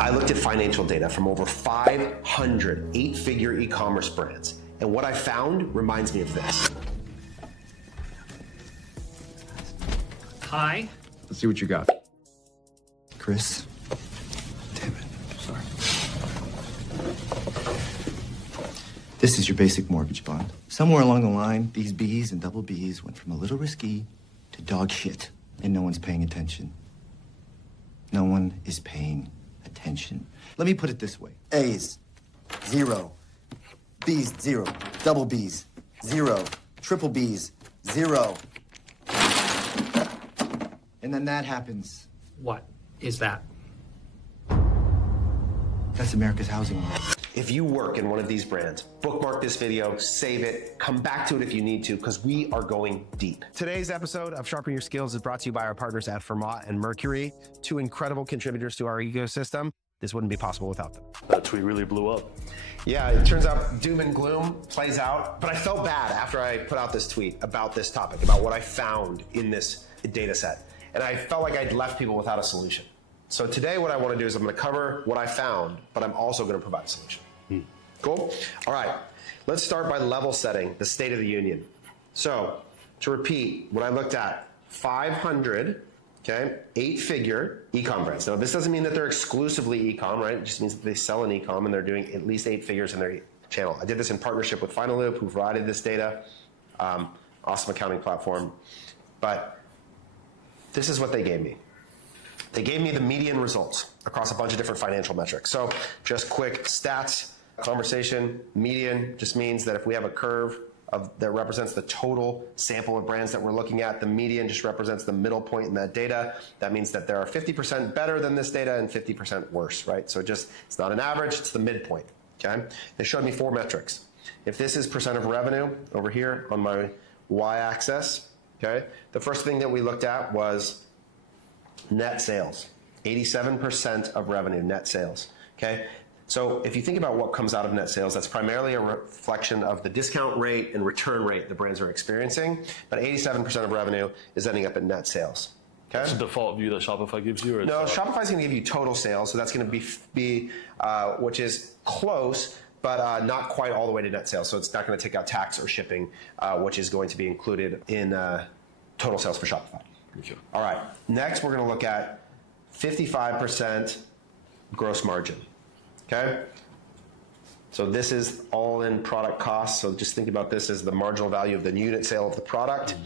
I looked at financial data from over 500 eight-figure e-commerce brands, and what I found reminds me of this. Hi. Let's see what you got. Chris? Damn it. Sorry. This is your basic mortgage bond. Somewhere along the line, these B's and double B's went from a little risky to dog shit, and no one's paying attention. No one is paying attention. Let me put it this way. A's, 0. B's, 0. Double B's, 0. Triple B's, 0. And then that happens. What is that? That's America's housing market. If you work in one of these brands, bookmark this video, save it, come back to it if you need to, because we are going deep. Today's episode of Sharpen Your Skills is brought to you by our partners at Vermont and Mercury, two incredible contributors to our ecosystem. This wouldn't be possible without them. That tweet really blew up. Yeah, it turns out doom and gloom plays out, but I felt bad after I put out this tweet about this topic, about what I found in this data set. And I felt like I'd left people without a solution. So today what I want to do is I'm going to cover what I found, but I'm also going to provide a solution. Cool? All right, let's start by level setting the state of the union. So to repeat, what I looked at, 500, okay, eight-figure e-com brands. Now this doesn't mean that they're exclusively e-com, right? It just means that they sell an e-com and they're doing at least 8 figures in their channel. I did this in partnership with Finaloop, who provided this data. Awesome accounting platform. But this is what they gave me. They gave me the median results across a bunch of different financial metrics. So just quick stats, conversation, median just means that if we have a curve that represents the total sample of brands that we're looking at, the median just represents the middle point in that data. That means that there are 50% better than this data and 50% worse, right? So it's not an average, it's the midpoint, okay? They showed me 4 metrics. If this is percent of revenue over here on my y-axis, okay, the first thing that we looked at was net sales, 87% of revenue, net sales, okay? So if you think about what comes out of net sales, that's primarily a reflection of the discount rate and return rate the brands are experiencing, but 87% of revenue is ending up in net sales, okay? That's the default view that Shopify gives you? Or no, Shopify's gonna give you total sales, so that's gonna be which is close, but not quite all the way to net sales, so it's not gonna take out tax or shipping, which is going to be included in total sales for Shopify. Thank you. All right, next we're gonna look at 55% gross margin, okay? So this is all in product costs, so just think about this as the marginal value of the unit sale of the product.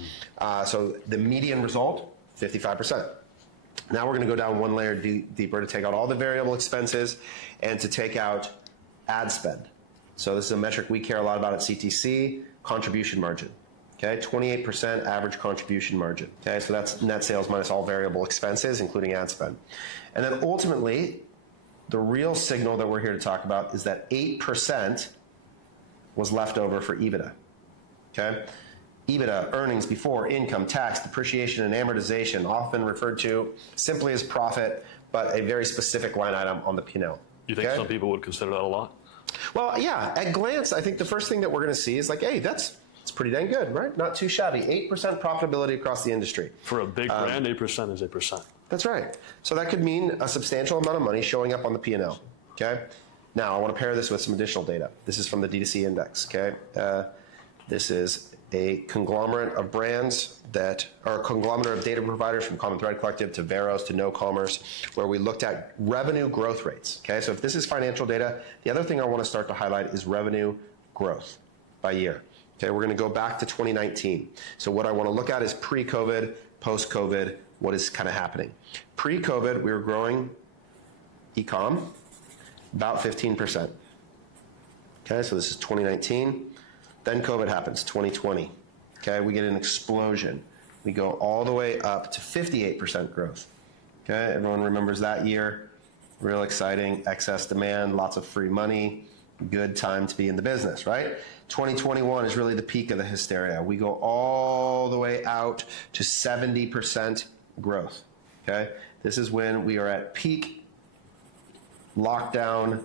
So the median result, 55%. Now we're gonna go down one layer deeper to take out all the variable expenses and to take out ad spend. So this is a metric we care a lot about at CTC, contribution margin. Okay, 28% average contribution margin. Okay, so that's net sales minus all variable expenses, including ad spend. And then ultimately, the real signal that we're here to talk about is that 8% was left over for EBITDA. Okay, EBITDA, earnings before income, tax, depreciation, and amortization, often referred to simply as profit, but a very specific line item on the P&L. You think some people would consider that a lot? Well, yeah, at glance, I think the first thing that we're going to see is like, hey, it's pretty dang good, right? Not too shabby. 8% profitability across the industry. For a big brand, 8% is 8%. That's right. So that could mean a substantial amount of money showing up on the P&L, okay? Now, I want to pair this with some additional data. This is from the DTC Index, okay? This is a conglomerate of brands that are a conglomerate of data providers from Common Thread Collective to Veros to ecommerce, where we looked at revenue growth rates, okay? So if this is financial data, the other thing I want to start to highlight is revenue growth by year. Okay, we're going to go back to 2019. So what I want to look at is pre-COVID, post-COVID, what is kind of happening. Pre-COVID, we were growing ecomm about 15%. Okay, so this is 2019. Then COVID happens, 2020. Okay, we get an explosion. We go all the way up to 58% growth. Okay, everyone remembers that year. Real exciting, excess demand, lots of free money. Good time to be in the business, right? 2021 is really the peak of the hysteria. We go all the way out to 70% growth, okay? This is when we are at peak lockdown,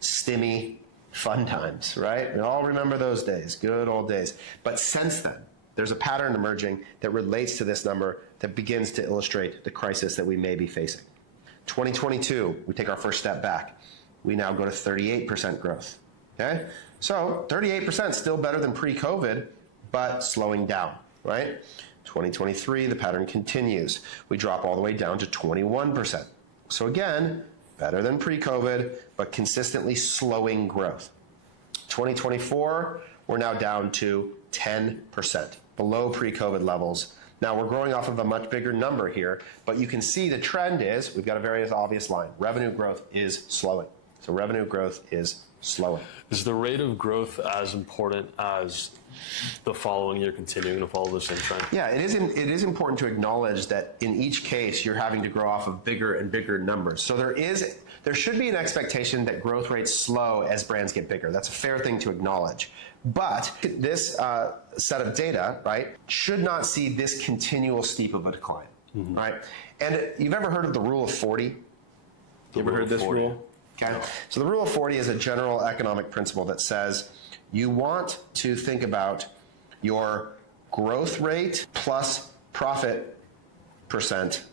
stimmy, fun times, right? We all remember those days, good old days. But since then, there's a pattern emerging that relates to this number that begins to illustrate the crisis that we may be facing. 2022, we take our first step back. We now go to 38% growth. Okay? So 38% still better than pre-COVID, but slowing down, right? 2023, the pattern continues. We drop all the way down to 21%. So again, better than pre-COVID, but consistently slowing growth. 2024, we're now down to 10%, below pre-COVID levels. Now we're growing off of a much bigger number here, but you can see the trend is, we've got a very obvious line. Revenue growth is slowing. So revenue growth is slowing. Is the rate of growth as important as the following year continuing to follow the same trend? Yeah, it is important to acknowledge that in each case you're having to grow off of bigger and bigger numbers. So there should be an expectation that growth rates slow as brands get bigger. That's a fair thing to acknowledge. But this set of data, right, should not see this continual steep of a decline, right? And you've ever heard of the rule of 40? You ever heard of this rule? Okay. So the rule of 40 is a general economic principle that says you want to think about your growth rate plus profit percent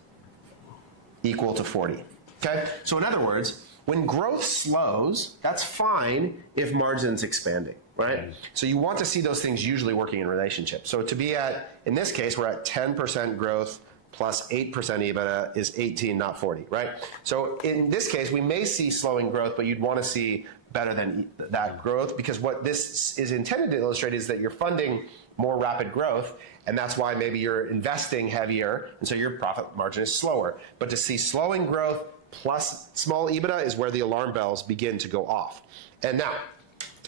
equal to 40. Okay? So in other words, when growth slows, that's fine if margin's expanding, right? So you want to see those things usually working in relationship. So to be at, in this case, we're at 10% growth plus 8% EBITDA is 18, not 40, right? So in this case, we may see slowing growth, but you'd want to see better than that growth, because what this is intended to illustrate is that you're funding more rapid growth, and that's why maybe you're investing heavier, and so your profit margin is slower. But to see slowing growth plus small EBITDA is where the alarm bells begin to go off. And now,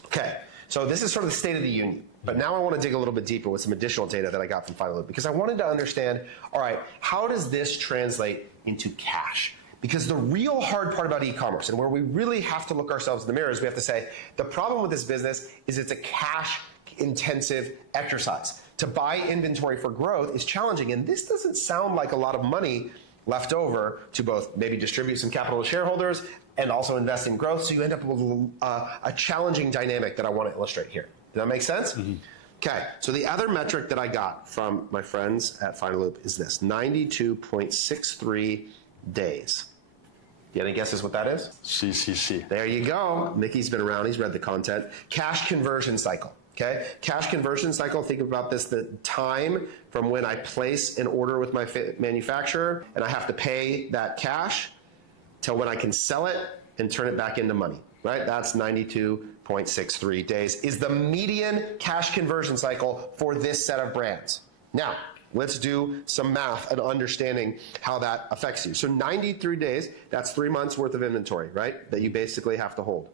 okay, so this is sort of the state of the union. But now I want to dig a little bit deeper with some additional data that I got from Finaloop, because I wanted to understand, all right, how does this translate into cash? Because the real hard part about e-commerce, and where we really have to look ourselves in the mirror, is we have to say, the problem with this business is it's a cash-intensive exercise. To buy inventory for growth is challenging, and this doesn't sound like a lot of money left over to both maybe distribute some capital to shareholders and also invest in growth, so you end up with a challenging dynamic that I want to illustrate here. Does that make sense? Okay, so the other metric that I got from my friends at Finaloop is this, 92.63 days. You have any guesses what that is? CCC. There you go. Mickey's been around, he's read the content. Cash conversion cycle, okay? Cash conversion cycle, think about this, the time from when I place an order with my manufacturer and I have to pay that cash till when I can sell it and turn it back into money, right? That's 92.63 days is the median cash conversion cycle for this set of brands. Now, let's do some math and understanding how that affects you. So 93 days, that's 3 months worth of inventory, right? That you basically have to hold.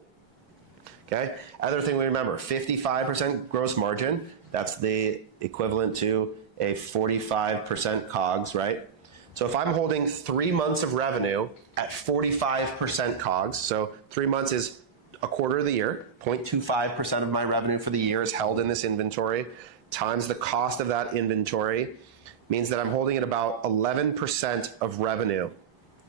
Okay? Other thing we remember, 55% gross margin, that's the equivalent to a 45% COGS, right? So if I'm holding 3 months of revenue at 45% COGS, so 3 months is a quarter of the year, 0.25% of my revenue for the year is held in this inventory, times the cost of that inventory, means that I'm holding at about 11% of revenue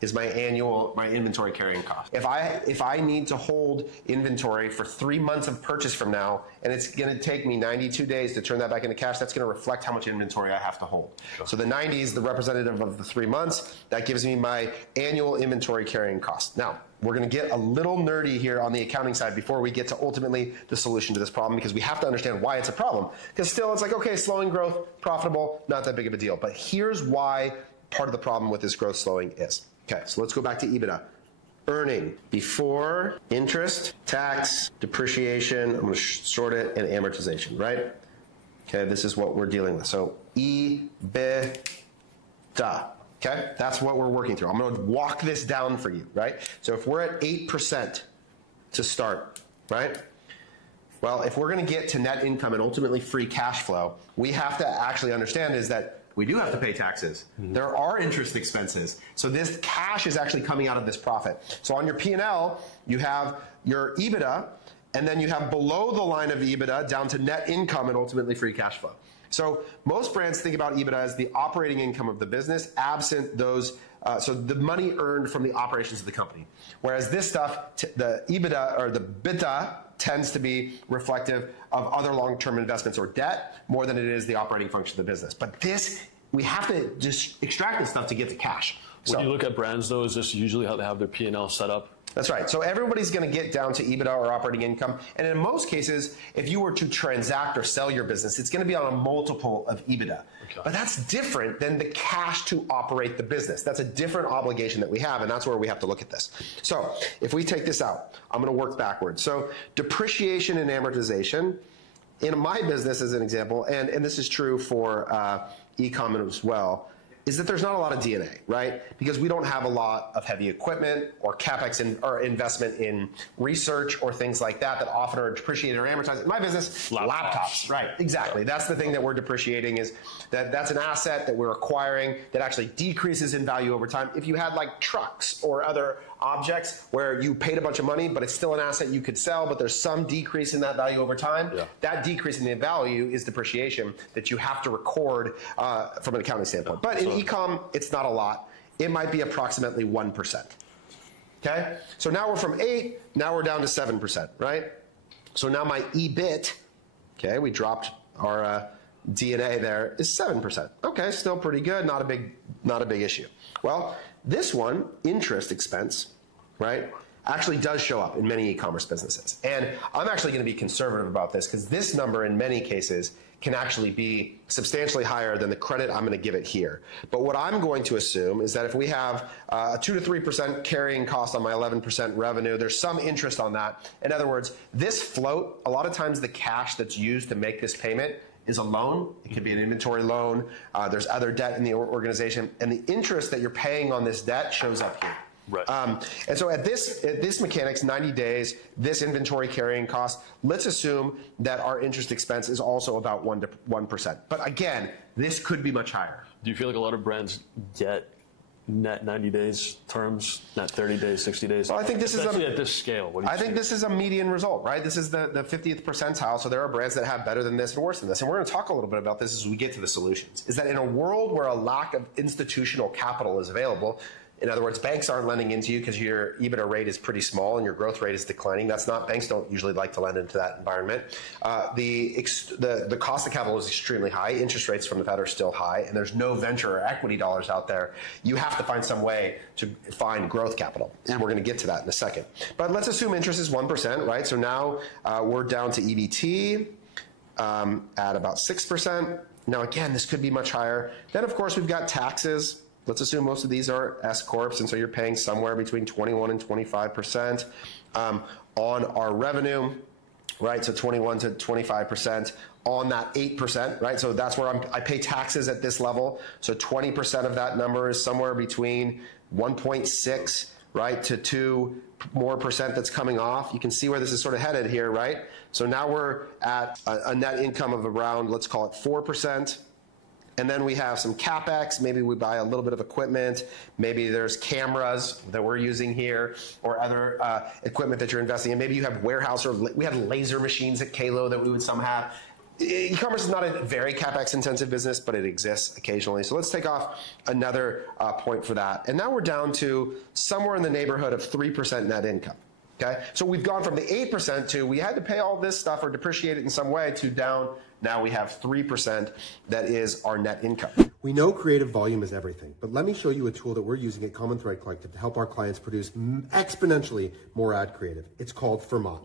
is my inventory carrying cost. If I need to hold inventory for 3 months of purchase from now, and it's gonna take me 92 days to turn that back into cash, that's gonna reflect how much inventory I have to hold. Sure. So the 90 is the representative of the 3 months. That gives me my annual inventory carrying cost. Now, we're gonna get a little nerdy here on the accounting side before we get to ultimately the solution to this problem, because we have to understand why it's a problem. Because still it's like, okay, slowing growth, profitable, not that big of a deal. But here's why part of the problem with this growth slowing is. Okay, so let's go back to EBITDA. Earning before interest, tax, depreciation, I'm gonna short it, and amortization, right? Okay, this is what we're dealing with. So EBITDA, okay? That's what we're working through. I'm gonna walk this down for you, right? So if we're at 8% to start, right? Well, if we're gonna get to net income and ultimately free cash flow, we have to actually understand is that we do have to pay taxes. There are interest expenses. So this cash is actually coming out of this profit. So on your P&L, you have your EBITDA, and then you have below the line of EBITDA down to net income and ultimately free cash flow. So most brands think about EBITDA as the operating income of the business, absent those, so the money earned from the operations of the company. Whereas this stuff, the EBITDA or the EBITDA tends to be reflective of other long-term investments or debt more than it is the operating function of the business. But this we have to just extract this stuff to get to cash. When you look at brands, though, is this usually how they have their P&L set up? That's right. So everybody's going to get down to EBITDA or operating income. And in most cases, if you were to transact or sell your business, it's going to be on a multiple of EBITDA. Okay. But that's different than the cash to operate the business. That's a different obligation that we have, and that's where we have to look at this. So if we take this out, I'm going to work backwards. So depreciation and amortization, in my business as an example, and this is true for ecommerce as well, is that there's not a lot of DNA, right? Because we don't have a lot of heavy equipment or CapEx or investment in research or things like that that often are depreciated or amortized. In my business, laptops, right? Exactly. That's the thing that we're depreciating, is that's an asset that we're acquiring that actually decreases in value over time. If you had like trucks or other objects where you paid a bunch of money, but it's still an asset you could sell, but there's some decrease in that value over time, that decrease in the value is depreciation that you have to record from an accounting standpoint. But in ecom, it's not a lot. It might be approximately 1%. Okay? So now we're from 8, now we're down to 7%, right? So now my EBIT, okay, we dropped our DNA there, is 7%. Okay, still pretty good, not a big issue. Well, this one, interest expense, right, actually does show up in many e-commerce businesses. And I'm actually going to be conservative about this because this number in many cases can actually be substantially higher than the credit I'm going to give it here. But what I'm going to assume is that if we have a 2 to 3% carrying cost on my 11% revenue, there's some interest on that. In other words, this float, a lot of times the cash that's used to make this payment is a loan. It could be an inventory loan. There's other debt in the organization, and the interest that you're paying on this debt shows up here. Right. And so at this mechanics, 90 days, this inventory carrying cost, let's assume that our interest expense is also about 1%. But again, this could be much higher. Do you feel like a lot of brands get net 90 days terms, net 30 days, 60 days? Well, I think this is at this scale. What do you think this is a median result, right? This is the 50th percentile. So there are brands that have better than this and worse than this. And we're going to talk a little bit about this as we get to the solutions. Is that in a world where a lack of institutional capital is available, in other words, banks aren't lending into you because your EBITDA rate is pretty small and your growth rate is declining. Banks don't usually like to lend into that environment. The cost of capital is extremely high. Interest rates from the Fed are still high, and there's no venture or equity dollars out there. You have to find some way to find growth capital, and we're going to get to that in a second. But let's assume interest is 1%, right? So now we're down to EBT at about 6%. Now, again, this could be much higher. Then, of course, we've got taxes. Let's assume most of these are S corps, and so you're paying somewhere between 21 and 25% on our revenue, right? So 21 to 25% on that 8%, right? So that's where I pay taxes at this level. So 20% of that number is somewhere between 1.6, right, to 2 more percent that's coming off. You can see where this is sort of headed here, right? So now we're at a net income of around, let's call it 4%. And then we have some CapEx. Maybe we buy a little bit of equipment. Maybe there's cameras that we're using here or other equipment that you're investing in. Maybe you have warehouse, or we had laser machines at Kalo that we would some have. E-commerce is not a very CapEx intensive business, but it exists occasionally. So let's take off another point for that. And now we're down to somewhere in the neighborhood of 3% net income. Okay, so we've gone from the 8% to we had to pay all this stuff or depreciate it in some way to down. Now we have 3% that is our net income. We know creative volume is everything, but let me show you a tool that we're using at Common Thread Collective to help our clients produce exponentially more ad creative. It's called Fermat.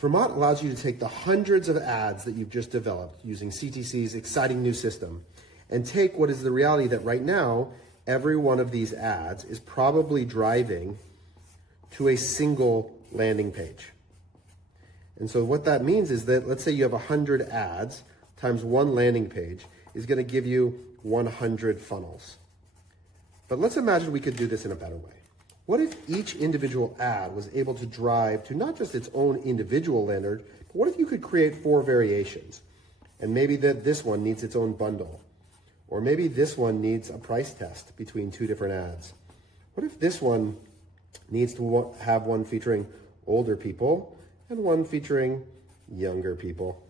Fermat allows you to take the hundreds of ads that you've just developed using CTC's exciting new system and take what is the reality that right now, every one of these ads is probably driving to a single landing page. And so what that means is that, let's say you have 100 ads times one landing page is going to give you 100 funnels. But let's imagine we could do this in a better way. What if each individual ad was able to drive to not just its own individual landing, but what if you could create 4 variations? And maybe that this one needs its own bundle. Or maybe this one needs a price test between 2 different ads. What if this one needs to have one featuring older people and one featuring younger people?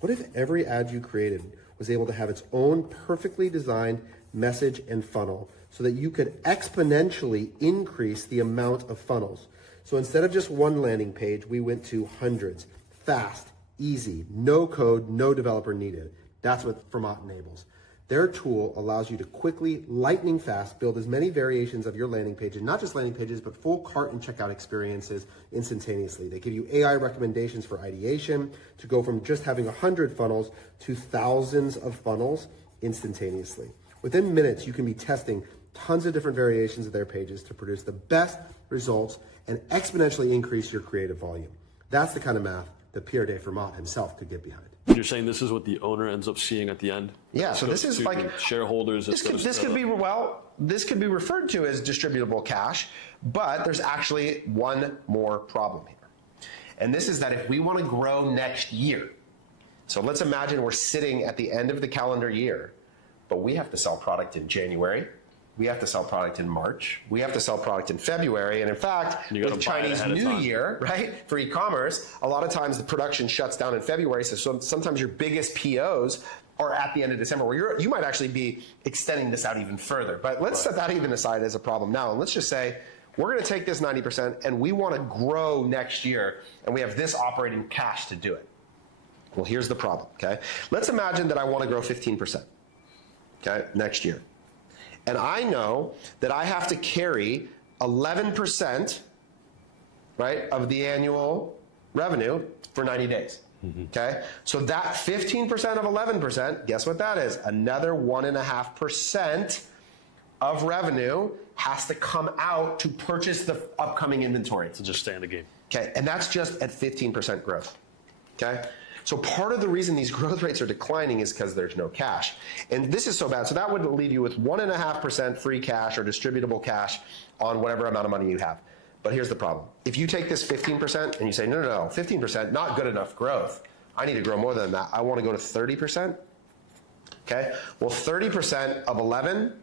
What if every ad you created was able to have its own perfectly designed message and funnel so that you could exponentially increase the amount of funnels? So instead of just one landing page, we went to hundreds, fast, easy, no code, no developer needed. That's what Fermat enables. Their tool allows you to quickly, lightning fast, build as many variations of your landing page, and not just landing pages, but full cart and checkout experiences instantaneously. They give you AI recommendations for ideation to go from just having 100 funnels to thousands of funnels instantaneously. Within minutes, you can be testing tons of different variations of their pages to produce the best results and exponentially increase your creative volume. That's the kind of math that Pierre de Fermat himself could get behind. You're saying this is what the owner ends up seeing at the end? Yeah, so this is like shareholders. This could be referred to as distributable cash, but there's actually one more problem here. And this is that if we want to grow next year, so let's imagine we're sitting at the end of the calendar year, but we have to sell product in January. We have to sell product in March. We have to sell product in February. And in fact, with Chinese New Year, right, for e-commerce, a lot of times the production shuts down in February. So sometimes your biggest POs are at the end of December, where you might actually be extending this out even further. But let's set that even aside as a problem now. And let's just say we're going to take this 90% and we want to grow next year, and we have this operating cash to do it. Well, here's the problem, okay? Let's imagine that I want to grow 15%, okay, next year. And I know that I have to carry 11%, right, of the annual revenue for 90 days. Okay? So that 15% of 11%, guess what that is? Another 1.5% of revenue has to come out to purchase the upcoming inventory. To just stay in the game. Okay, and that's just at 15% growth. Okay? So part of the reason these growth rates are declining is because there's no cash. And this is so bad. So that would leave you with 1.5% free cash or distributable cash on whatever amount of money you have. But here's the problem. If you take this 15% and you say, no, 15%, not good enough growth. I need to grow more than that. I want to go to 30%. Okay? Well, 30% of 11,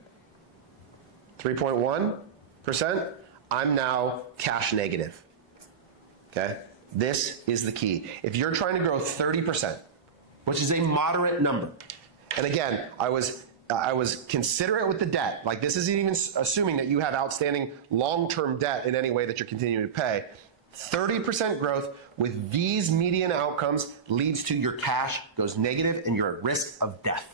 3.1%, I'm now cash negative. Okay? This is the key. If you're trying to grow 30%, which is a moderate number, and again, I was considerate with the debt. Like, this isn't even assuming that you have outstanding long-term debt in any way that you're continuing to pay. 30% growth with these median outcomes leads to your cash goes negative and you're at risk of death.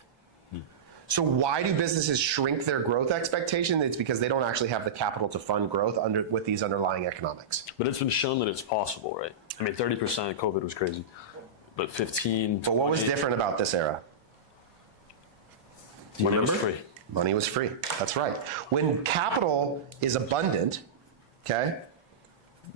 So why do businesses shrink their growth expectation? It's because they don't actually have the capital to fund growth with these underlying economics. But it's been shown that it's possible, right? I mean, 30% COVID was crazy, but 15. But what was different about this era? Money was free. Money was free. That's right. When capital is abundant, okay,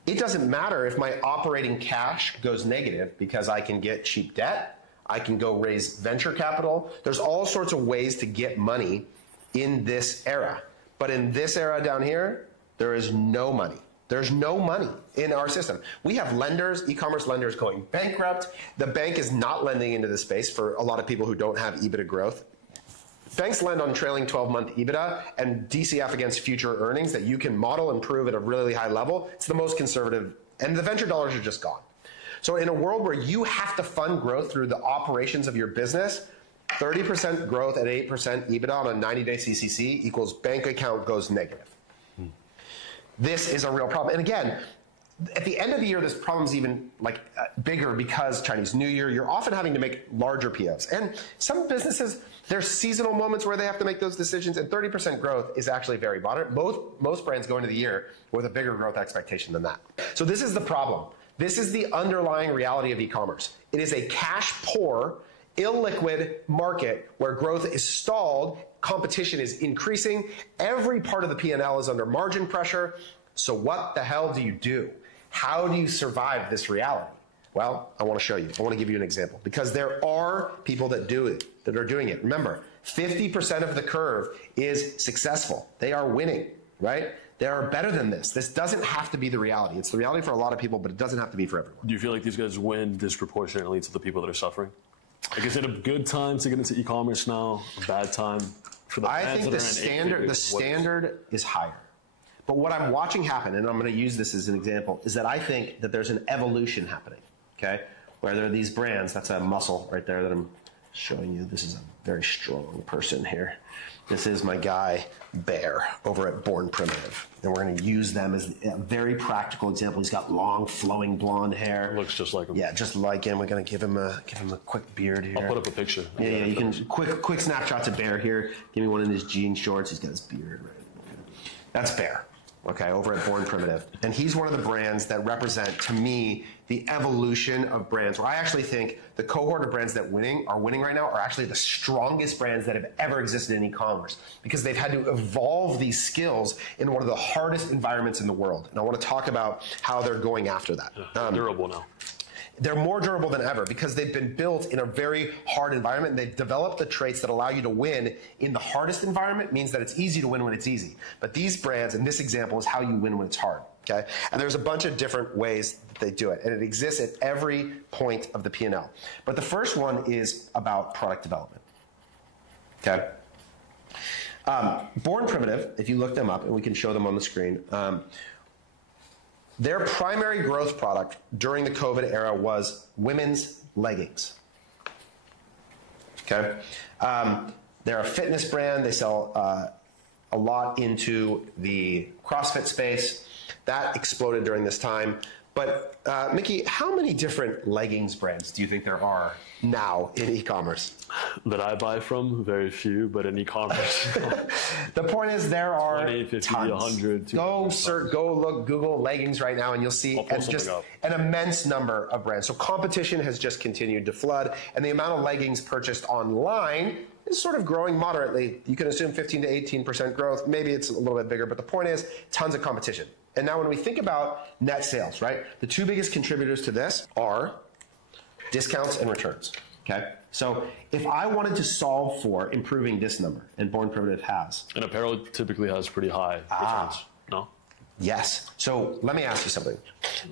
it doesn't matter if my operating cash goes negative because I can get cheap debt. I can go raise venture capital. There's all sorts of ways to get money in this era. But in this era down here, there is no money. There's no money in our system. We have lenders, e-commerce lenders going bankrupt. The bank is not lending into the space for a lot of people who don't have EBITDA growth. Banks lend on trailing 12-month EBITDA and DCF against future earnings that you can model and prove at a really high level. It's the most conservative, and the venture dollars are just gone. So in a world where you have to fund growth through the operations of your business, 30% growth at 8% EBITDA on a 90-day CCC equals bank account goes negative. This is a real problem. And again, at the end of the year, this problem's even bigger because Chinese New Year, you're often having to make larger POs. And some businesses, there's seasonal moments where they have to make those decisions, and 30% growth is actually very moderate. Most brands go into the year with a bigger growth expectation than that. So this is the problem. This is the underlying reality of e-commerce. It is a cash-poor, illiquid market where growth is stalled, competition is increasing, every part of the P&L is under margin pressure. So what the hell do you do? How do you survive this reality? Well, I want to show you. I want to give you an example because there are people that do it, that are doing it. Remember, 50% of the curve is successful. They are winning, right? They are better than this. This doesn't have to be the reality. It's the reality for a lot of people, but it doesn't have to be for everyone. Do you feel like these guys win disproportionately to the people that are suffering? Like, is it a good time to get into e-commerce now? A bad time for the I think the standard is higher. But what I'm watching happen, and I'm going to use this as an example, is that I think that there's an evolution happening, okay? Where there are these brands, that's a muscle right there that I'm showing you. This is a very strong person here. This is my guy, Bear, over at Born Primitive. And we're going to use them as a very practical example. He's got long, flowing blonde hair. Looks just like him. Yeah, just like him. We're going to give him a quick beard here. I'll put up a picture. Yeah, you can quick snapshots of Bear here. Give me one in his jean shorts. He's got his beard. Right. Okay. That's Bear. Okay, over at Born Primitive. And he's one of the brands that represent, to me, the evolution of brands, where I actually think the cohort of brands that are winning right now are actually the strongest brands that have ever existed in e-commerce, because they've had to evolve these skills in one of the hardest environments in the world. And I want to talk about how they're going after that. They're durable now. They're more durable than ever because they've been built in a very hard environment. And they've developed the traits that allow you to win in the hardest environment. Means that it's easy to win when it's easy. But these brands, in this example, is how you win when it's hard. Okay? And there's a bunch of different ways that they do it. And it exists at every point of the P&L. But the first one is about product development. Okay? Born Primitive, if you look them up, and we can show them on the screen, their primary growth product during the COVID era was women's leggings. Okay? They're a fitness brand. They sell a lot into the CrossFit space. That exploded during this time. But Mickey, how many different leggings brands do you think there are now in e-commerce? That I buy from, very few, but in e-commerce. The point is there are 20, 50, tons. 100, Go look, Google leggings right now, and you'll see just an immense number of brands. So competition has just continued to flood, and the amount of leggings purchased online is sort of growing moderately. You can assume 15 to 18% growth. Maybe it's a little bit bigger, but the point is tons of competition. And now when we think about net sales, right, the two biggest contributors to this are discounts and returns. Okay, so if I wanted to solve for improving this number, and Born Primitive has. And apparel typically has pretty high returns, no? Yes. So let me ask you something.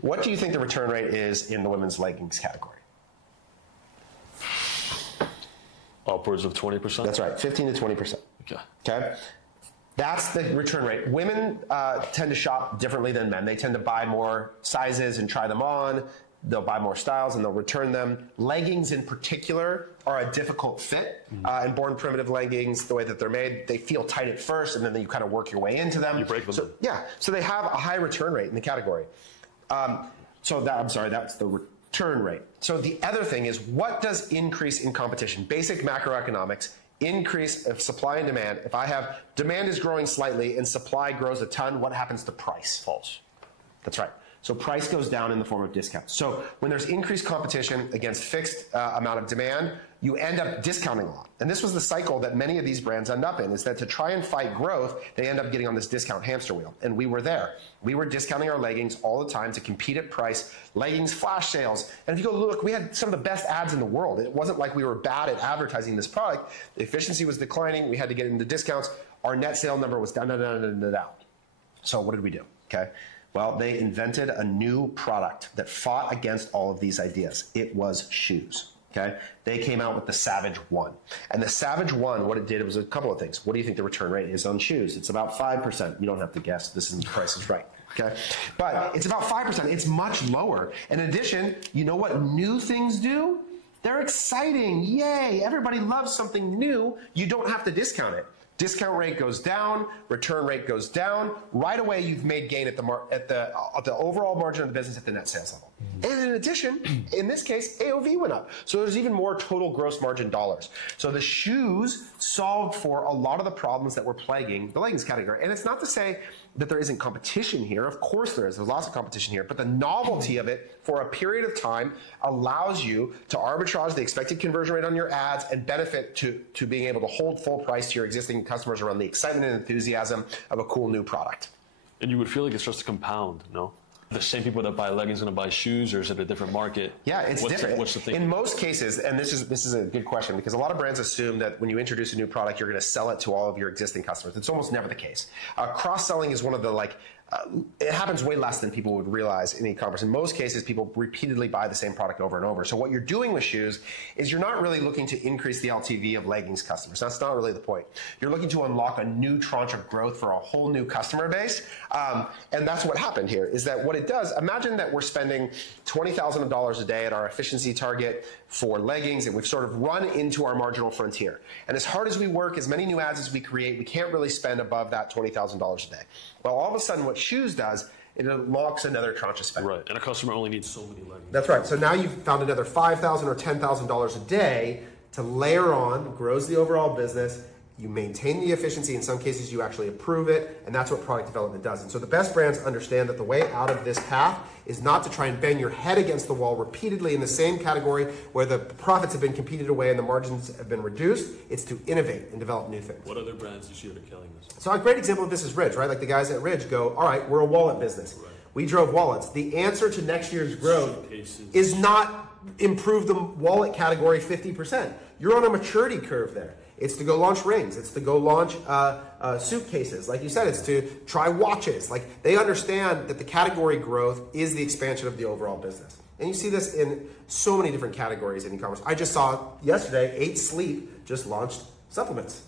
What do you think the return rate is in the women's leggings category? Upwards of 20%? That's right, 15 to 20%. Okay. Okay? That's the return rate. Women tend to shop differently than men. They tend to buy more sizes and try them on. They'll buy more styles and they'll return them. Leggings in particular are a difficult fit. And Born Primitive leggings, the way that they're made, they feel tight at first and then you kind of work your way into them. You break them. So, yeah, so they have a high return rate in the category. That's the return rate. So the other thing is, what does increase in competition? Basic macroeconomics, increase of supply and demand. If I have demand is growing slightly and supply grows a ton, what happens to price? False. That's right. So price goes down in the form of discounts. So when there's increased competition against fixed amount of demand, you end up discounting a lot. And this was the cycle that many of these brands end up in, is that to try and fight growth, they end up getting on this discount hamster wheel. And we were there. We were discounting our leggings all the time to compete at price. Leggings flash sales. And if you go look, we had some of the best ads in the world. It wasn't like we were bad at advertising this product. The efficiency was declining. We had to get into discounts. Our net sale number was down. So what did we do? Okay. Well, they invented a new product that fought against all of these ideas. It was shoes. Okay? They came out with the Savage 1. And the Savage 1, what it did was a couple of things. What do you think the return rate is on shoes? It's about 5%. You don't have to guess. This isn't Price is Right. Okay? But it's about 5%. It's much lower. In addition, you know what new things do? They're exciting. Yay. Everybody loves something new. You don't have to discount it. Discount rate goes down, return rate goes down. Right away, you've made gain at the overall margin of the business at the net sales level. And in addition, in this case, AOV went up. So there's even more total gross margin dollars. So the shoes solved for a lot of the problems that were plaguing the leggings category. And it's not to say that there isn't competition here. Of course there is. There's lots of competition here. But the novelty of it for a period of time allows you to arbitrage the expected conversion rate on your ads and benefit to being able to hold full price to your existing customers around the excitement and enthusiasm of a cool new product. And you would feel like it starts to compound, no? The same people that buy leggings are going to buy shoes, or is it a different market? Yeah, it's different. What's the thing? In most cases, and this is a good question, because a lot of brands assume that when you introduce a new product, you're going to sell it to all of your existing customers. It's almost never the case. Cross-selling is one of the it happens way less than people would realize in e-commerce. In most cases, people repeatedly buy the same product over and over. So what you're doing with shoes is you're not really looking to increase the LTV of leggings customers. That's not really the point. You're looking to unlock a new tranche of growth for a whole new customer base. And that's what happened here, is that what it does, imagine that we're spending $20,000 a day at our efficiency target for leggings, and we've sort of run into our marginal frontier. And as hard as we work, as many new ads as we create, we can't really spend above that $20,000 a day. Well, all of a sudden what Shoes does, it unlocks another tranche of spend. Right, and a customer only needs so many leggings. That's right. So now you've found another $5,000 or $10,000 a day to layer on, grows the overall business. You maintain the efficiency. In some cases, you actually improve it, and that's what product development does. And so the best brands understand that the way out of this path is not to try and bang your head against the wall repeatedly in the same category where the profits have been competed away and the margins have been reduced. It's to innovate and develop new things. What other brands do you see that are killing this? So a great example of this is Ridge, right? Like the guys at Ridge go, all right, we're a wallet business. Right. We drove wallets. The answer to next year's growth is not improve the wallet category 50%. You're on a maturity curve there. It's to go launch rings. It's to go launch suitcases. Like you said, it's to try watches. Like they understand that the category growth is the expansion of the overall business. And you see this in so many different categories in e-commerce. I just saw yesterday, 8 Sleep just launched supplements,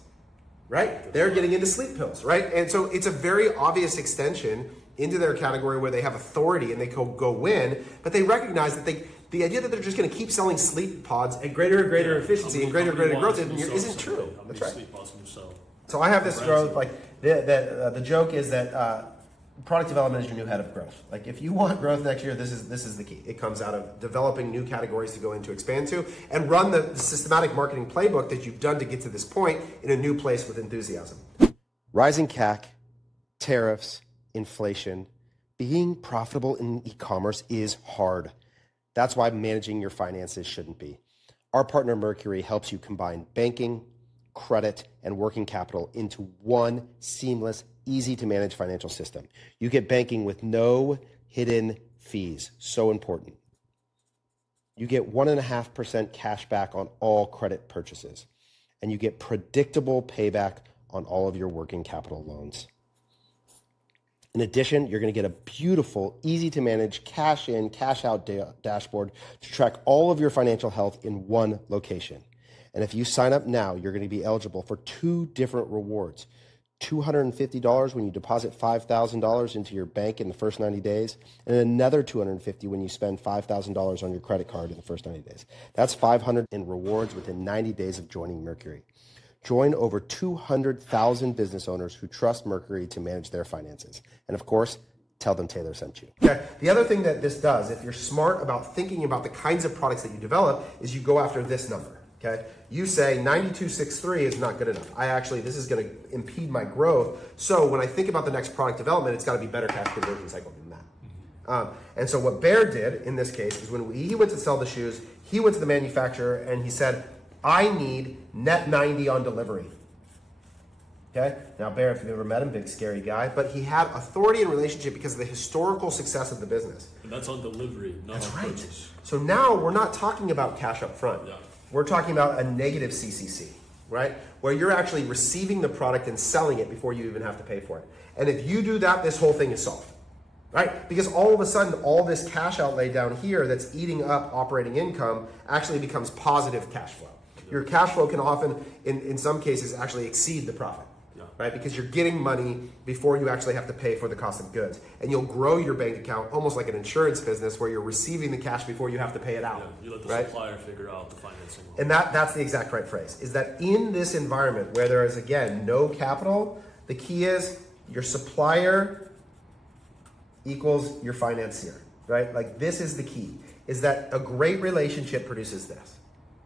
right? They're getting into sleep pills, right? And so it's a very obvious extension into their category where they have authority and they go win, but they recognize that the idea that they're just going to keep selling sleep pods at greater and greater efficiency and greater and greater growth isn't true. That's right. So I have this growth, like the joke is that product development is your new head of growth. Like if you want growth next year, this is the key. It comes out of developing new categories to go into, expand to, and run the systematic marketing playbook that you've done to get to this point in a new place with enthusiasm. Rising CAC, tariffs, inflation, being profitable in e-commerce is hard. That's why managing your finances shouldn't be. Our partner Mercury helps you combine banking, credit, and working capital into one seamless, easy to manage financial system. You get banking with no hidden fees. So important. You get 1.5% cash back on all credit purchases, and you get predictable payback on all of your working capital loans. In addition, you're going to get a beautiful, easy to manage cash in, cash out dashboard to track all of your financial health in one location. And if you sign up now, you're going to be eligible for 2 different rewards. $250 when you deposit $5,000 into your bank in the first 90 days, and another $250 when you spend $5,000 on your credit card in the first 90 days. That's $500 in rewards within 90 days of joining Mercury. Join over 200,000 business owners who trust Mercury to manage their finances. And of course, tell them Taylor sent you. Okay. The other thing that this does, if you're smart about thinking about the kinds of products that you develop, is you go after this number. Okay. You say 9263 is not good enough. This is going to impede my growth. So when I think about the next product development, it's got to be better cash conversion cycle than that. And so what Bear did in this case is when he went to sell the shoes, he went to the manufacturer and he said, I need net 90 on delivery. Okay? Now, Bear, if you've ever met him, big scary guy, but he had authority and relationship because of the historical success of the business. And that's on delivery, not on purchase. So now we're not talking about cash up front. Yeah. We're talking about a negative CCC, right? Where you're actually receiving the product and selling it before you even have to pay for it. And if you do that, this whole thing is solved, right? Because all of a sudden, all this cash outlay down here that's eating up operating income actually becomes positive cash flow. Your cash flow can often, in some cases, actually exceed the profit, right? Because you're getting money before you actually have to pay for the cost of goods. And you'll grow your bank account almost like an insurance business where you're receiving the cash before you have to pay it out. Yeah, you let the supplier figure out the financing. And that's the exact right phrase, is that in this environment where there is, again, no capital, the key is your supplier equals your financier, right? Like this is the key, is that a great relationship produces this.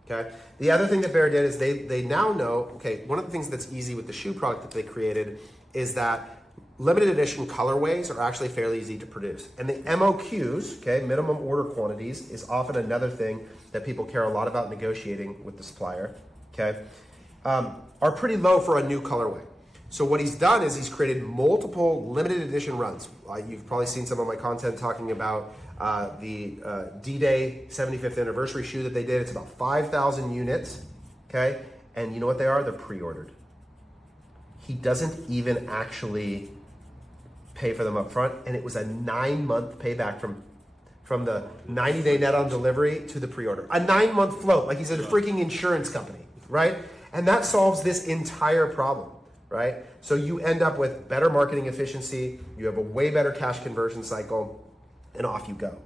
Okay. The other thing that Bear did is they now know, okay, one of the things that's easy with the shoe product that they created is that limited edition colorways are actually fairly easy to produce. And the MOQs, okay, minimum order quantities, is often another thing that people care a lot about negotiating with the supplier, okay, are pretty low for a new colorway. So what he's done is he's created multiple limited edition runs. You've probably seen some of my content talking about the D-Day 75th anniversary shoe that they did. It's about 5,000 units, okay? And you know what they are? They're pre-ordered. He doesn't even actually pay for them up front, and it was a 9-month payback from the 90-day net on delivery to the pre-order. A 9-month float, like he's a freaking insurance company, right? And that solves this entire problem, right? So you end up with better marketing efficiency, you have a way better cash conversion cycle, and off you go.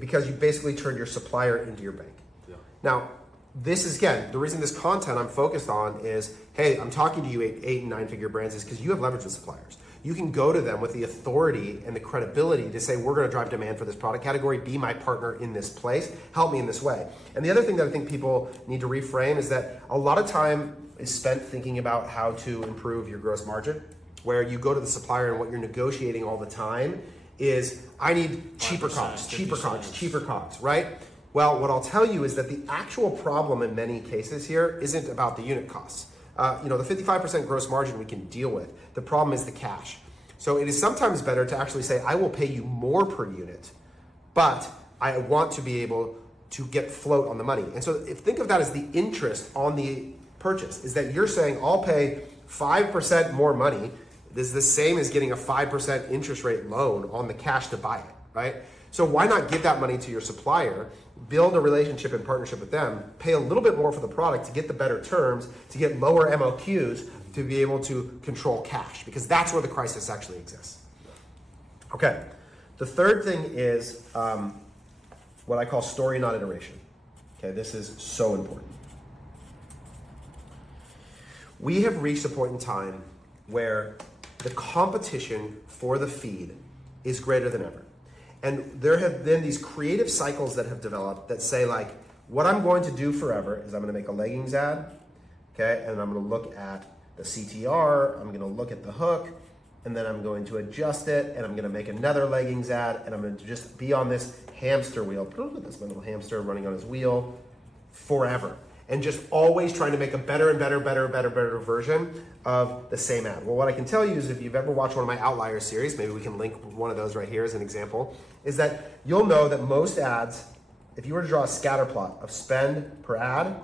Because you basically turned your supplier into your bank. Yeah. Now, this is, again, the reason this content I'm focused on is, hey, I'm talking to you 8 and 9 figure brands is because you have leverage with suppliers. You can go to them with the authority and the credibility to say, we're going to drive demand for this product category, be my partner in this place, help me in this way. And the other thing that I think people need to reframe is that a lot of time is spent thinking about how to improve your gross margin, where you go to the supplier and what you're negotiating all the time is, I need cheaper COGS, right? Well, what I'll tell you is that the actual problem in many cases here isn't about the unit costs. The 55% gross margin we can deal with. The problem is the cash. So it is sometimes better to actually say, I will pay you more per unit, but I want to be able to get float on the money. And so think of that as the interest on the purchase, is that you're saying, I'll pay 5% more money. This is the same as getting a 5% interest rate loan on the cash to buy it, right? So why not give that money to your supplier, build a relationship and partnership with them, pay a little bit more for the product to get the better terms, to get lower MOQs, to be able to control cash, because that's where the crisis actually exists. Okay, the third thing is what I call story, not iteration. Okay, this is so important. We have reached a point in time where the competition for the feed is greater than ever. And there have been these creative cycles that have developed that say, like, what I'm going to do forever is I'm going to make a leggings ad, okay? And I'm going to look at the CTR, I'm going to look at the hook, and then I'm going to adjust it, and I'm going to make another leggings ad, and I'm going to just be on this hamster wheel. That's my little hamster running on his wheel forever. And just always trying to make a better and better version of the same ad. Well, what I can tell you is if you've ever watched one of my Outliers series, maybe we can link one of those right here as an example, is that you'll know that most ads, if you were to draw a scatter plot of spend per ad,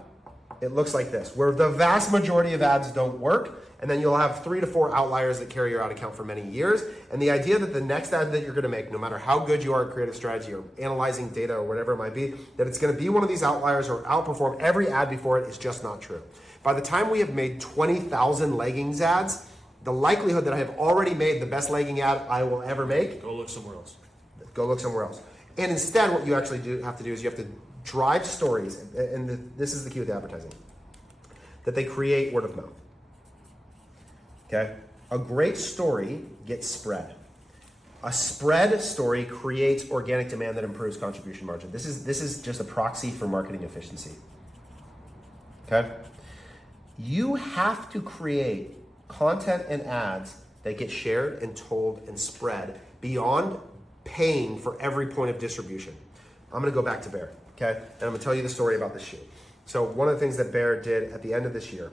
it looks like this, where the vast majority of ads don't work, and then you'll have 3 to 4 outliers that carry your ad account for many years. And the idea that the next ad that you're gonna make, no matter how good you are at creative strategy or analyzing data or whatever it might be, that it's gonna be one of these outliers or outperform every ad before it is just not true. By the time we have made 20,000 leggings ads, the likelihood that I have already made the best legging ad I will ever make, Go look somewhere else. Go look somewhere else. And instead, what you actually have to do is you have to drive stories, and this is the key with advertising, that they create word of mouth. Okay? A great story gets spread. A spread story creates organic demand that improves contribution margin. This is just a proxy for marketing efficiency. Okay? You have to create content and ads that get shared and told and spread beyond paying for every point of distribution. I'm gonna go back to Bear, okay? And I'm gonna tell you the story about this shoe. So one of the things that Bear did at the end of this year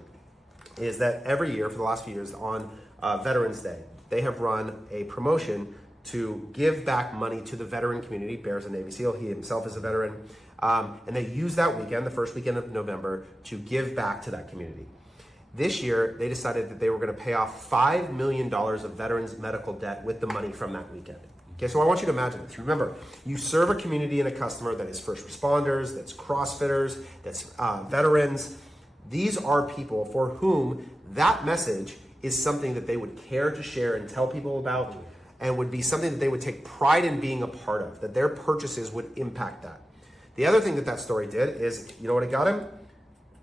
is that every year for the last few years on Veterans Day, they have run a promotion to give back money to the veteran community. Bear's a Navy SEAL, he himself is a veteran. And they use that weekend, the first weekend of November, to give back to that community. This year, they decided that they were gonna pay off $5 million of veterans' medical debt with the money from that weekend. Okay, so I want you to imagine this. Remember, you serve a community and a customer that is first responders, that's CrossFitters, that's veterans. These are people for whom that message is something that they would care to share and tell people about, and would be something that they would take pride in being a part of, that their purchases would impact that. The other thing that that story did is, you know what it got him?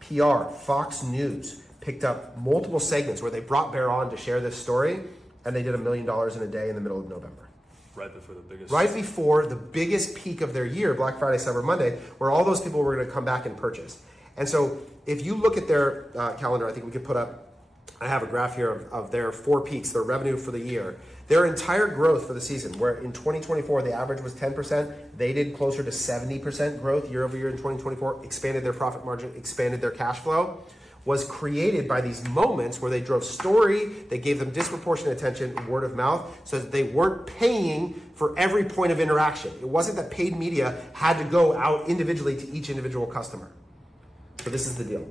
PR, Fox News, picked up multiple segments where they brought Bear on to share this story, and they did $1 million in a day in the middle of November. Right before the biggest. Right before the biggest peak of their year, Black Friday, Cyber Monday, where all those people were going to come back and purchase. And so if you look at their calendar, I think we could put up, I have a graph here of their 4 peaks, their revenue for the year. Their entire growth for the season, where in 2024 the average was 10%, they did closer to 70% growth year over year in 2024, expanded their profit margin, expanded their cash flow, was created by these moments where they drove story, they gave them disproportionate attention, word of mouth, so that they weren't paying for every point of interaction. It wasn't that paid media had to go out individually to each individual customer. So this is the deal.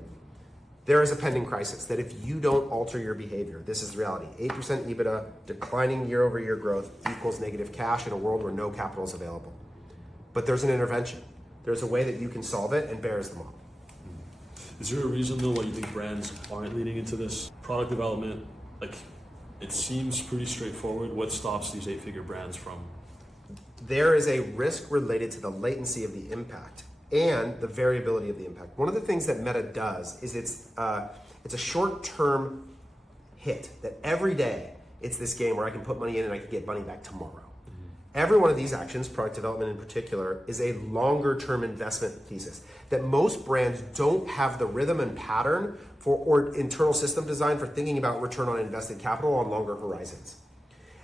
There is a pending crisis that if you don't alter your behavior, this is the reality. 8% EBITDA, declining year over year growth equals negative cash in a world where no capital is available. But there's an intervention. There's a way that you can solve it, and Bear is the model. Is there a reason though why you think brands aren't leading into this product development? Like, it seems pretty straightforward. What stops these 8-figure brands from? There is a risk related to the latency of the impact and the variability of the impact. One of the things that Meta does is it's a short-term hit that every day it's this game where I can put money in and I can get money back tomorrow. Every one of these actions, product development in particular, is a longer-term investment thesis that most brands don't have the rhythm and pattern for, or internal system design for thinking about return on invested capital on longer horizons.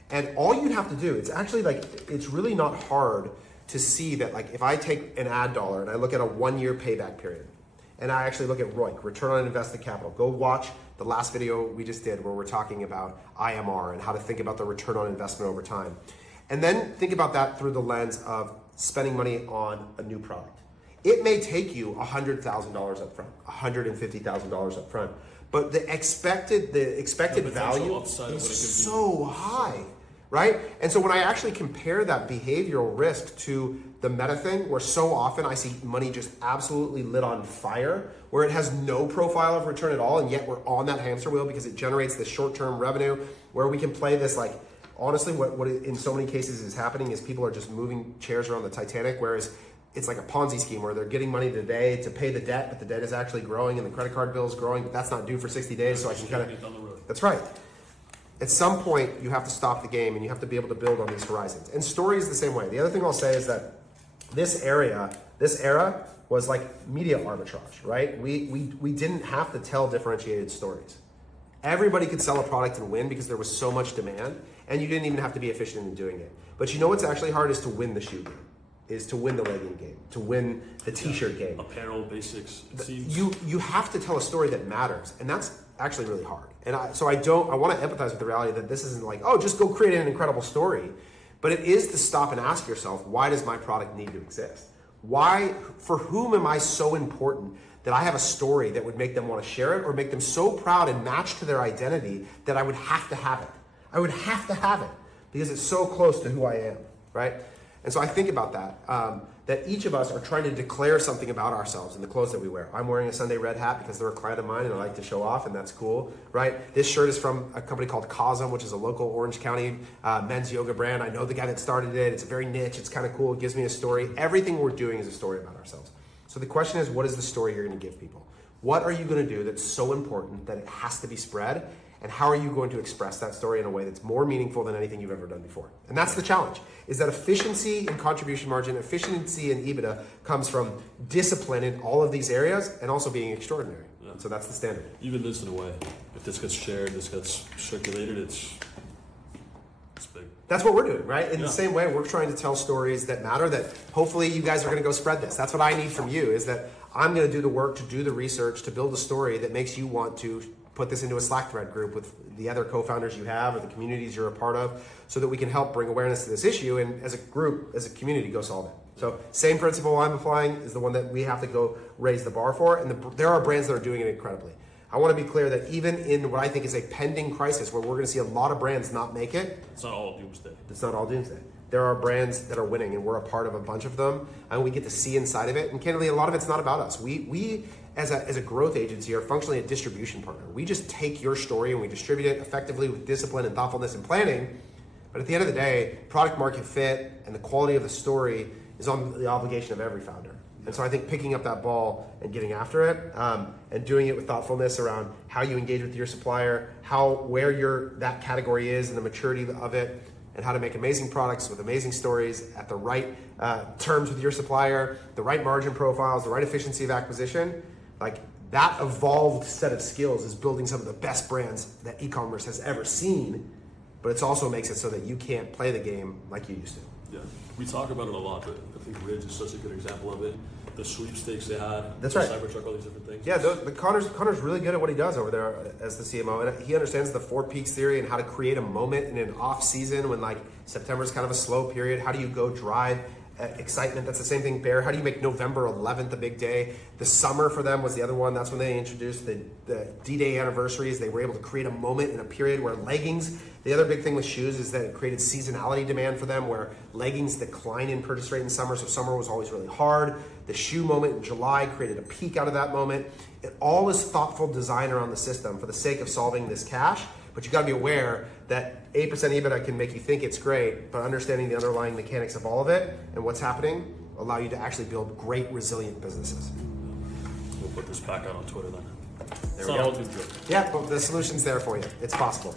And all you'd have to do, it's actually like, it's really not hard to see that, like, if I take an ad dollar and I look at a 1-year payback period, and I actually look at ROIC, return on invested capital. Go watch the last video we just did where we're talking about IMR and how to think about the return on investment over time. And then think about that through the lens of spending money on a new product. It may take you $100,000 up front, $150,000 up front, but the expected value is so high, right? And so when I actually compare that behavioral risk to the Meta thing, where so often I see money just absolutely lit on fire, where it has no profile of return at all, and yet we're on that hamster wheel because it generates this short-term revenue, where we can play this, like, honestly, what in so many cases is happening is people are just moving chairs around the Titanic, whereas it's like a Ponzi scheme where they're getting money today to pay the debt, but the debt is actually growing and the credit card bill is growing, but that's not due for 60 days, so I can kind of, that's right. At some point, you have to stop the game and you have to be able to build on these horizons. And story is the same way. The other thing I'll say is that this era was like media arbitrage, right? We didn't have to tell differentiated stories. Everybody could sell a product and win because there was so much demand, and you didn't even have to be efficient in doing it. But you know what's actually hard is to win the shoe game, is to win the legging game, to win the t-shirt game. Apparel, basics, it seems. You have to tell a story that matters, and that's actually really hard. And I want to empathize with the reality that this isn't like, oh, just go create an incredible story. But it is to stop and ask yourself, why does my product need to exist? Why, for whom am I so important that I have a story that would make them want to share it or make them so proud and match to their identity that I would have to have it? I would have to have it because it's so close to who I am, right? And so I think about that, that each of us are trying to declare something about ourselves in the clothes that we wear. I'm wearing a Sunday red hat because they're a client of mine and I like to show off, and that's cool, right? This shirt is from a company called Cosm, which is a local Orange County men's yoga brand. I know the guy that started it. It's very niche. It's kind of cool. It gives me a story. Everything we're doing is a story about ourselves. So the question is, what is the story you're going to give people? What are you going to do that's so important that it has to be spread? And how are you going to express that story in a way that's more meaningful than anything you've ever done before? And that's the challenge, is that efficiency in contribution margin, efficiency in EBITDA comes from discipline in all of these areas and also being extraordinary. Yeah. So that's the standard. Even this in a way. If this gets shared, this gets circulated, it's big. That's what we're doing, right? In the same way, we're trying to tell stories that matter, that hopefully you guys are going to go spread this. That's what I need from you, is that I'm going to do the work, to do the research, to build a story that makes you want to put this into a Slack thread group with the other co-founders you have or the communities you're a part of, so that we can help bring awareness to this issue and as a group, as a community, go solve it. So same principle I'm applying is the one that we have to go raise the bar for, and there are brands that are doing it incredibly. I want to be clear that even in what I think is a pending crisis where we're going to see a lot of brands not make it. It's not all doomsday. It's not all doomsday. There are brands that are winning, and we're a part of a bunch of them, and we get to see inside of it. And candidly, a lot of it's not about us. We as a growth agency are functionally a distribution partner. We just take your story and we distribute it effectively with discipline and thoughtfulness and planning. But at the end of the day, product market fit and the quality of the story is on the obligation of every founder. And so I think picking up that ball and getting after it, and doing it with thoughtfulness around how you engage with your supplier, where that category is and the maturity of it, and how to make amazing products with amazing stories at the right terms with your supplier, the right margin profiles, the right efficiency of acquisition. Like, that evolved set of skills is building some of the best brands that e-commerce has ever seen, but it also makes it so that you can't play the game like you used to. Yeah, we talk about it a lot, but I think Ridge is such a good example of it. The sweepstakes they had, that's right. Cybertruck, all these different things. Yeah, Connor's really good at what he does over there as the CMO, and he understands the 4 peaks theory and how to create a moment in an off season when, like, September is kind of a slow period. How do you go drive excitement? That's the same thing, Bear. How do you make November 11th a big day? The summer for them was the other one. That's when they introduced the D-Day anniversaries. They were able to create a moment in a period where leggings, the other big thing with shoes is that it created seasonality demand for them, where leggings decline in purchase rate in summer, so summer was always really hard. The shoe moment in July created a peak out of that moment. It all is thoughtful design around the system for the sake of solving this cash, but you gotta be aware that 8% EBITDA can make you think it's great, but understanding the underlying mechanics of all of it and what's happening allow you to actually build great, resilient businesses. We'll put this back out on Twitter then. There It's we not go. all good joke. Yeah, but the solution's there for you. It's possible.